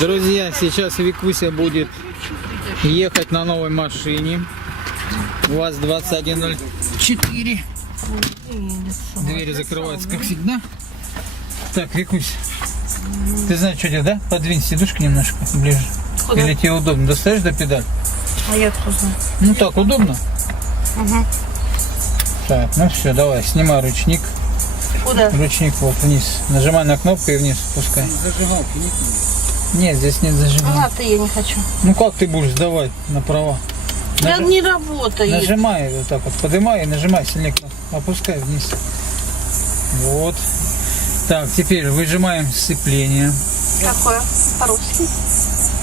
Друзья, сейчас Викуся будет ехать на новой машине. УАЗ-2104. Двери закрываются, как всегда. Так, Викусь, ты знаешь, что делать, да? Подвинь сидушки немножко ближе. Куда? Или тебе удобно? Достаешь до педаль? А я кто знаю? Ну так, удобно? Угу. Так, ну все, давай, снимай ручник. Куда? Ручник вот вниз. Нажимай на кнопку и вниз спускай. Зажигалки нет? Нет, здесь нет зажигалки. А, ты я не хочу. Ну как ты будешь сдавать на права? Да не работает. Нажимай вот так вот, поднимай и нажимай сильнее кнопку. Опускай вниз. Вот. Так, теперь выжимаем сцепление. Какое? По-русски.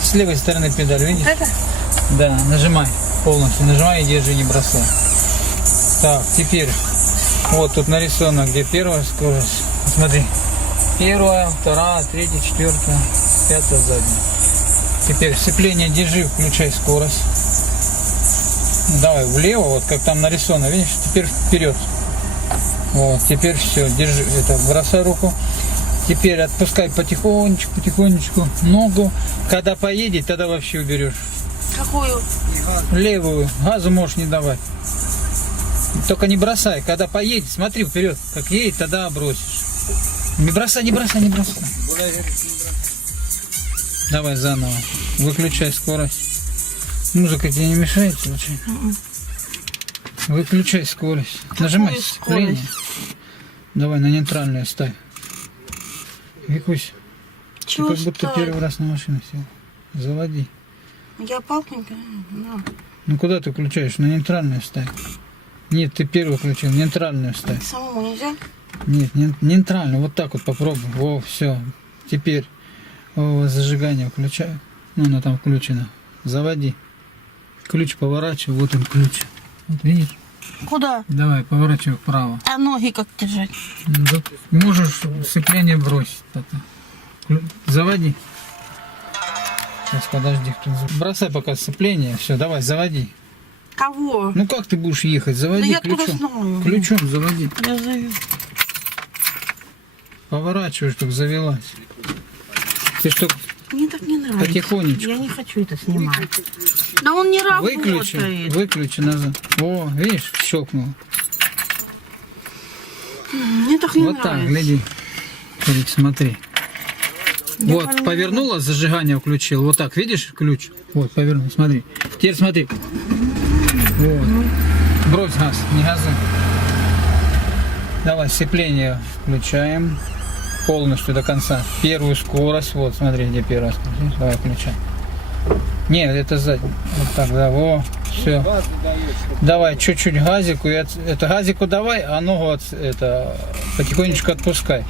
С левой стороны педаль, видишь? Это? Да, нажимай полностью. Нажимай и держи, не бросай. Так, теперь вот тут нарисовано, где первая скорость. Смотри. Первая, вторая, третья, четвертая, пятая, задняя. Теперь сцепление держи, включай скорость. Давай влево, вот как там нарисовано, видишь? Теперь вперед. Вот, теперь все, держи, это, бросай руку. Теперь отпускай потихонечку, потихонечку ногу. Когда поедет, тогда вообще уберешь. Какую? Левую, газу можешь не давать. Только не бросай, когда поедет, смотри вперед, как едет, тогда бросишь. Не бросай, не бросай, не бросай. Давай заново, выключай скорость. Музыка тебе не мешает случайно? Выключай скорость. Нажимай сцепление. Давай на нейтральную ставь. Викусь, ты Чего как будто ставить? первый раз на машину сел. Заводи. Я палкинка. На. Ну куда ты включаешь? На нейтральную ставь. Нет, ты первый включил. Нейтральную ставь. Самому нельзя? Нет, нейтральную. Вот так вот попробуй. Во, все. Теперь зажигание включаю. Ну, оно там включено. Заводи. Ключ поворачивай. Вот он ключ. Вот видишь? Куда? Давай, поворачивай вправо. А ноги как держать? Да, можешь сцепление бросить. Заводи. Сейчас, подожди. Бросай пока сцепление. Все, давай, заводи. Кого? Ну как ты будешь ехать? Заводи Да я откуда ключом. знаю? Ключом заводи. Я завел. Поворачивай, чтобы завелась. Ты что, Мне так не нравится. потихонечку? Я не хочу это снимать. Да он не Выключи, работает. выключи назад. О, видишь, щелкнул. Мне так не Вот так, нравится. гляди. Смотри, смотри. Я Вот, поняла. повернула, зажигание включил. Вот так, видишь ключ? Вот, повернул, смотри. Теперь смотри. Вот. Брось газ, не газуй. Давай, сцепление включаем. Полностью до конца. Первую скорость. Вот, смотри, где первая скорость. Давай, включай. Нет, это сзади. Вот так, да, во, все. Давай, чуть-чуть газику. Это газику давай, а ногу это, потихонечку отпускай.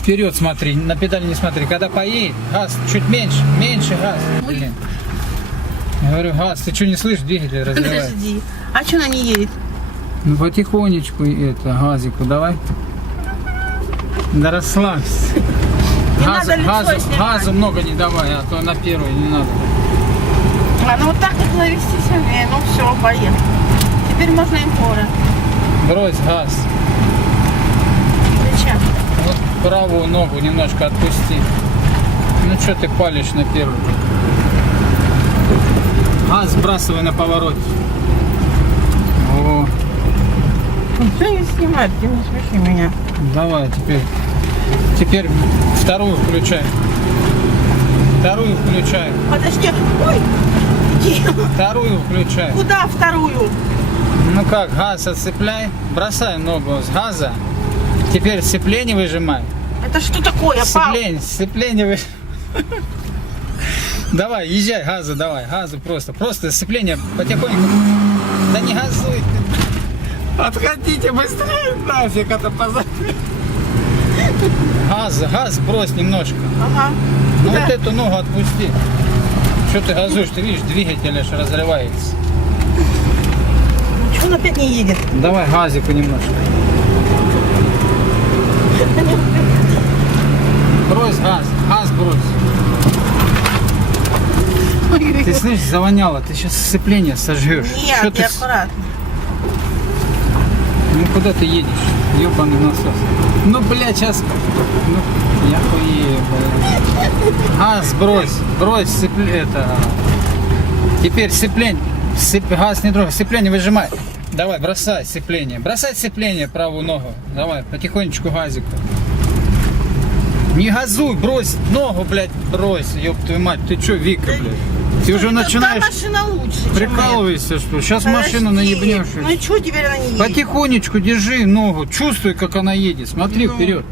Вперед смотри, на педаль не смотри. Когда поедет, газ чуть меньше, меньше газ. Блин. Я говорю, газ, ты что не слышишь, двигатель развивается. Подожди. А что она не едет? Ну потихонечку это, газику давай. Да расслабься. надо лицо снимать. Газу много не давай, а то на первую не надо. А, ну вот так как завести сильнее. Ну все, поехали. Теперь можно им пора. Брось газ. Зачем? Вот правую ногу немножко отпусти. Ну что ты палишь на первую? Газ сбрасывай на повороте. О, Что не снимать? Ты не смеши меня. давай теперь. Теперь вторую включай. Вторую включай. Подожди. Ой. Иди. Вторую включай. Куда вторую? Ну как, газ отцепляй. Бросай ногу с газа. Теперь сцепление выжимай. Это что такое? Сцепление выжимай. Давай, езжай, газу давай, газу просто. Просто сцепление потихоньку. Да не газуй ты. Отходите быстрее, нафиг это позади. Газ брось немножко. Ага. Ну Куда? вот эту ногу отпусти. Что ты газуешь? Ты видишь, двигатель аж разрывается. Почему он опять не едет? Давай газику немножко. Брось газ брось. Ты слышишь, завоняло, ты сейчас сцепление сожжешь. Нет, Что ты я аккуратно. Ну куда ты едешь? Ёбаный насос. Ну блядь, сейчас. Ну, Охуеть, блядь. Газ брось, это. Теперь сцепление, газ не трогай, сцепление выжимай. Давай, бросай сцепление. Бросай сцепление, правую ногу. Давай, потихонечку газик. Не газуй, брось ногу, блядь, брось, ёб твою мать. Ты чё, Вика, блядь? Ты уже начинаешь... Та машина лучше, чем Прикалываешься, что? Сейчас эта. машину Подожди. наебнешь. Ну и что теперь она не едет? Потихонечку держи ногу, чувствуй, как она едет. Смотри вперед.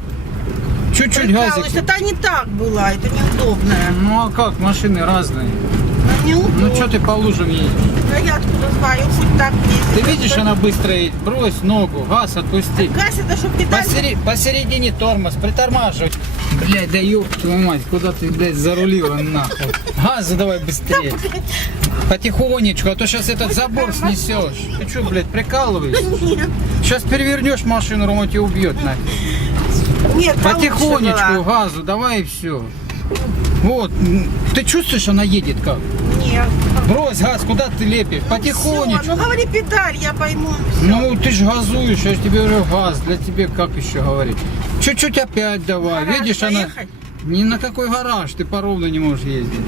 Чуть-чуть газик. Это не так было, это неудобно. Ну а как, машины разные. Ну, неудобно. Ну что ты по лужам едешь? Да я откуда знаю, хоть так ездить. Ты видишь, она быстро едет. Брось ногу, газ отпусти. Газ это что, педаль? Посередине тормоз, притормаживай. Блядь, да ёб твою мать, куда ты, блядь, зарулила нахуй? Газ задавай быстрее. Потихонечку, а то сейчас этот забор снесешь. Ты что, блядь, прикалываешься? Нет, Сейчас перевернешь машину, Рома тебя убьет нахуй. нет, получше Потихонечку, была. газу, давай и все. Вот, ты чувствуешь, она едет как? Нет. Брось газ, куда ты лепишь? Потихонечку. Всё, ну говори педаль, я пойму. Ну ты же газуешь, я же тебе уже газ, для тебя как еще говорить? Чуть-чуть опять давай, Гараж видишь, поехать? она... Ни на какой гараж, ты по ровно не можешь ездить.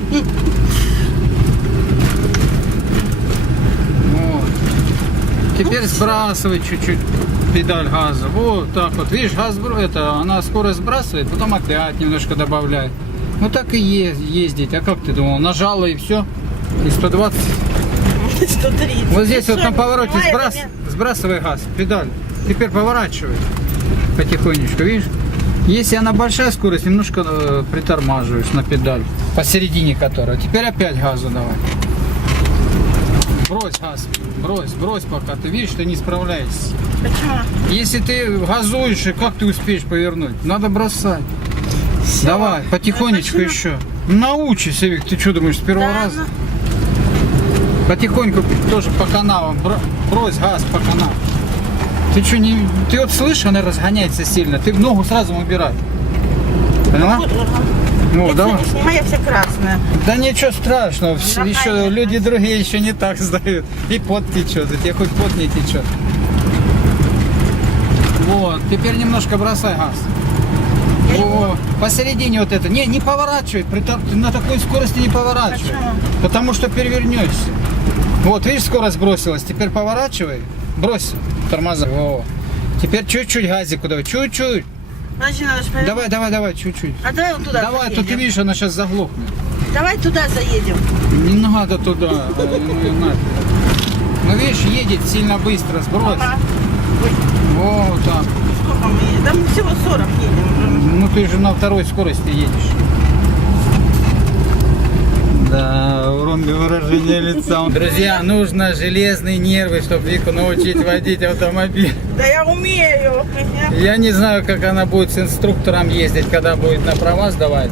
Вот. Теперь сбрасывай чуть-чуть педаль газа. Вот так вот. Видишь, газ, это, она скорость сбрасывает, потом опять немножко добавляет. Ну так и ездить. А как ты думал? Нажала и все? И 120? 130. Вот здесь вот Всё, на повороте ну, это нет. сбрасывай газ, педаль. Теперь поворачивай потихонечку, видишь? Если она большая скорость, немножко притормаживаешь на педаль, посередине которой. Теперь опять газу давай. Брось газ, брось пока. Ты видишь, ты не справляешься. Почему? Если ты газуешь, и как ты успеешь повернуть? Надо бросать. Всё. Давай, потихонечку Ну, почему? еще. Научись, Вик, ты что думаешь, с первого Да, раза? ну. Потихоньку тоже по канавам, брось газ по канавам. Ты что, не... Ты вот слышишь, она разгоняется сильно, ты ногу сразу убирай. Поняла? Ну, Я, давай. кстати, снимай, я вся красная. Да ничего страшного, Нормально. еще люди другие еще не так сдают. И пот течет, у тебя хоть пот не течет. Вот, теперь немножко бросай газ. О, посередине вот это. Не поворачивай, ты на такой скорости не поворачивай. Почему? Потому что перевернешься. Вот, видишь, скорость бросилась, теперь поворачивай, брось тормоза. Во. Теперь чуть-чуть газику давай, чуть-чуть. Подожди, надо же повернуть. Давай, чуть-чуть. А давай вот туда Давай, а то заедем. ты видишь, она сейчас заглохнет. Давай туда заедем. Не надо туда. Не надо. Ну видишь, едет сильно быстро, сбрось. Ага. Ой, Вот так. сколько мы едем? Да мы всего 40 едем. Ну ты же на второй скорости едешь. Да, уронное выражение лица. Друзья, нужно железные нервы, чтобы Вику научить водить автомобиль. Да я умею. Я не знаю, как она будет с инструктором ездить, когда будет на права сдавать.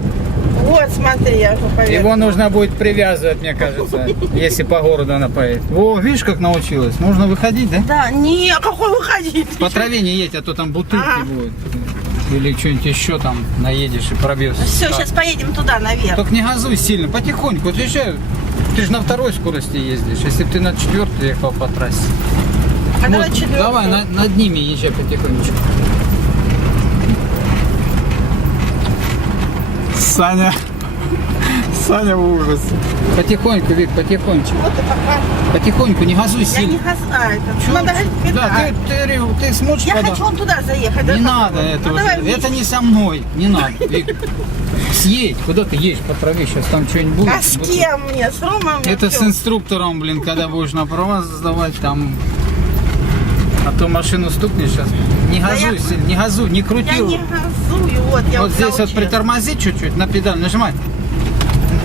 Вот, смотри, я уже поверила. Его нужно будет привязывать, мне кажется, если по городу она поедет. О, видишь, как научилась? Можно выходить, да? Да, не, а какой выходить? По траве не едь, а то там бутылки Ага. будут. Или что-нибудь еще там наедешь и пробьешься. Все, сейчас поедем туда, наверх. Только не газуй сильно, потихоньку. Вот езжай. Ты же на второй скорости ездишь, если бы ты на четвертой ехал по трассе. А Вот, давай четвертую. давай, над ними езжай потихонечку. Саня в ужасе. Потихоньку, Вик, потихонечку. Вот и пока. Потихоньку, не газуй Я сильно. не знаю. Чё? Надо Да, ты сможешь Я подать? хочу вон туда заехать. Не да, надо попробуем. этого. Ну, давай Это вместе. не со мной. Не надо, Вик. Съедь, куда ты едешь по траве, сейчас там что-нибудь будет. А с кем мне? С Ромой мне Это с всё. инструктором, блин, когда будешь на права сдавать, там... А то машину стукнешь сейчас. Не Да газуй я- сильно, не газуй, не крути. Я не газую, вот я Вот здесь вот научилась. притормози чуть-чуть, на педаль нажимай.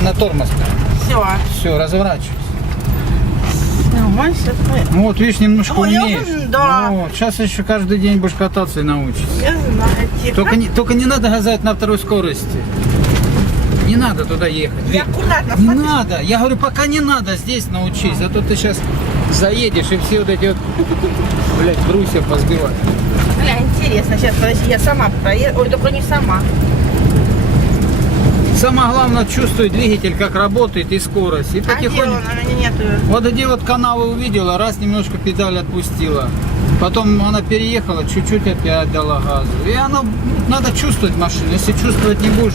На тормоз. Все. Все, разворачивайся. Нормально, сейчас мы... Ну вот, видишь, немножко Ой, я умеешь. уже- да. Вот, сейчас еще каждый день будешь кататься и научишься. Я знаю, тихо. Только не надо газать на второй скорости. Не надо туда ехать. Я Вик. аккуратно, Не смотри. надо. Я говорю, пока не надо, здесь научись. А то ты сейчас заедешь и все вот эти вот, блядь, брусья позбивать. Бля, интересно, сейчас, подожди, я сама проеду. Ой, только не сама. Самое главное чувствовать двигатель, как работает и скорость. И А где потихоньку. он? А меня нету. Вот где вот канавы увидела, раз немножко педаль отпустила. Потом она переехала, чуть-чуть опять дала газу. И она, надо чувствовать машину. Если чувствовать не будешь,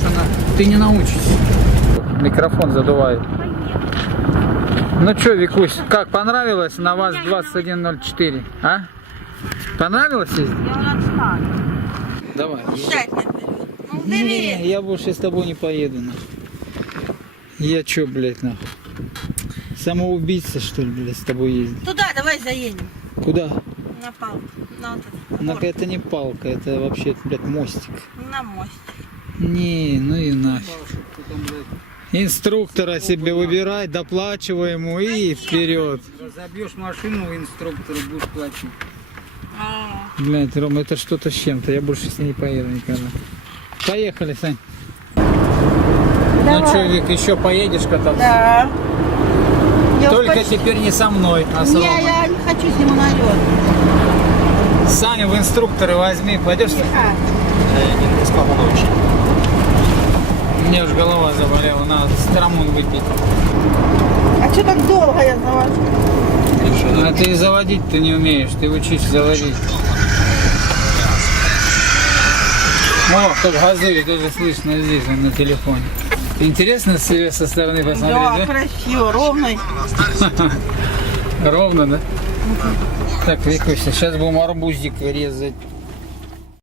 ты не научишься. Микрофон задувает. Ну что, Викусь, как понравилось на ВАЗ 2104? А? Понравилось ездить? Я отстану. Давай. Сядь наперед. Ну, Не, бери. я больше с тобой не поеду. Нахуй. Я чё, блядь, нахуй? Самоубийца, что ли, блядь, с тобой ездить? Туда давай заедем. Куда? На палку. На вот этот. Ну, горб. это не палка, это вообще, блядь, мостик. На мостик. Не, ну и нафиг. Инструктора себе выбирай, доплачивай ему и вперед. Разобьешь машину, инструктору будешь платить. А, Блядь, Ром, это что-то с чем-то. Я больше с ней не поеду никогда. Поехали, Сань. Ну что, Вик, еще поедешь кататься? Да. Я уж Только почти- теперь не со мной, а с Не, Ромой. я не хочу с ним на лед. Саню в инструкторы возьми, пойдешь? Сань? Не смогу научить. Мне уж голова заболела, надо страмун выпить. А что так долго я завожу? А ты и заводить ты не умеешь, ты учись заводить. О, как газует, даже слышно здесь, он на телефоне. Интересно себе со стороны Да, посмотреть, красиво, ровный. да? Ровно, да? Так, Викуся, сейчас будем арбузик резать.